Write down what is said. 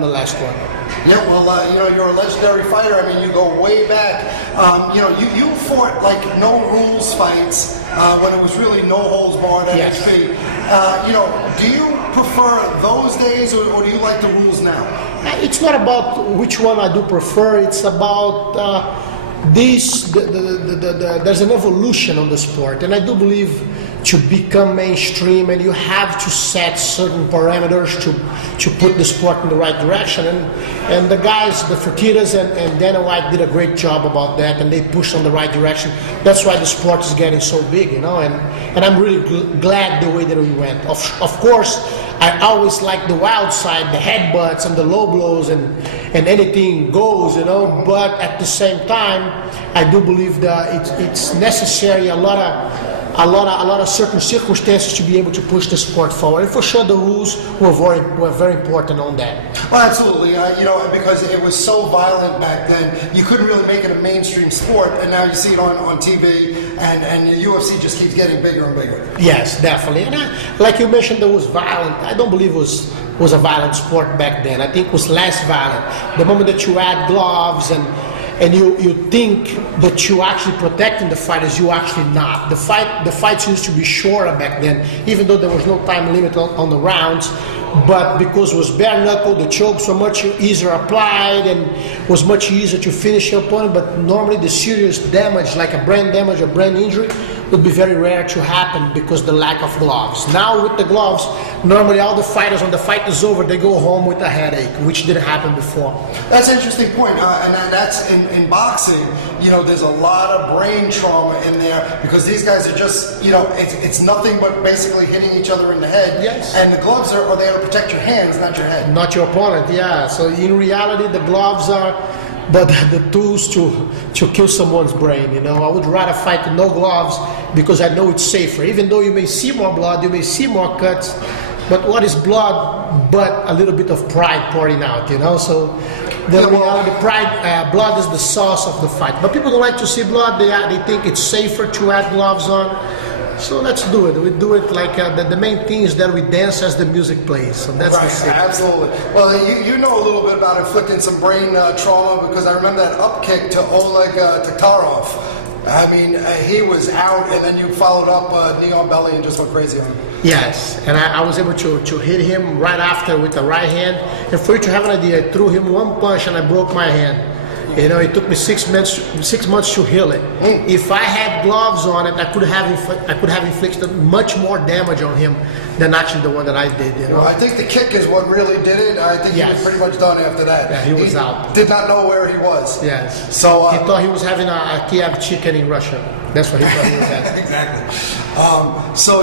the last one. Yeah, well, you're a legendary fighter. I mean, you go way back. You fought like no rules fights when it was really no holds barred NXT. Do you prefer those days, or do you like the rules now? It's not about which one I do prefer. It's about there's an evolution on the sport, and I do believe to become mainstream, and you have to set certain parameters to put the sport in the right direction. And the guys, the Fertittas and Dana White did a great job about that, and they pushed on the right direction. That's why the sport is getting so big, and I'm really glad the way that we went. Of course, I always like the wild side, the headbutts and the low blows and anything goes, but at the same time, I do believe that it's necessary a lot of certain circumstances to be able to push the sport forward. And for sure, the rules were very important on that. Well, absolutely. Because it was so violent back then, you couldn't really make it a mainstream sport, and now you see it on TV, and the UFC just keeps getting bigger and bigger. Yes, definitely. And like you mentioned, there was violent. I don't believe it was a violent sport back then. I think it was less violent. The moment that you add gloves and you think that you actually protecting the fighters, you actually not. The fights used to be shorter back then, even though there was no time limit on the rounds. But because it was bare knuckle, the chokes were much easier applied and was much easier to finish your opponent. But normally the serious damage, like a brain damage or brain injury, would be very rare to happen because the lack of gloves. Now with the gloves, normally all the fighters, when the fight is over, they go home with a headache, which didn't happen before. That's an interesting point, and that's in boxing. There's a lot of brain trauma in there because these guys are just, it's nothing but basically hitting each other in the head. Yes. And the gloves are there to protect your hands, not your head. Not your opponent, yeah. So in reality, the gloves are the tools to kill someone's brain. I would rather fight with no gloves because I know it's safer. Even though you may see more blood, you may see more cuts, but what is blood but a little bit of pride pouring out, So the blood is the sauce of the fight. But people don't like to see blood. They think it's safer to add gloves on. So let's do it. We do it like the main thing is that we dance as the music plays. So that's the secret. Absolutely. Well, you know a little bit about inflicting some brain trauma because I remember that up kick to Oleg Taktarov. I mean, he was out, and then you followed up knee on belly and just went crazy on him. Yes, and I was able to hit him right after with the right hand. And for you to have an idea, I threw him one punch and I broke my hand. It took me 6 months to heal it. If I had gloves on it, I could have inflicted much more damage on him than actually the one that I did. Well, I think the kick is what really did it. I think he was pretty much done after that. Yeah, he was out. Did not know where he was. Yes. So he thought he was having a Kiev chicken in Russia. That's what he thought he was having. Exactly. So.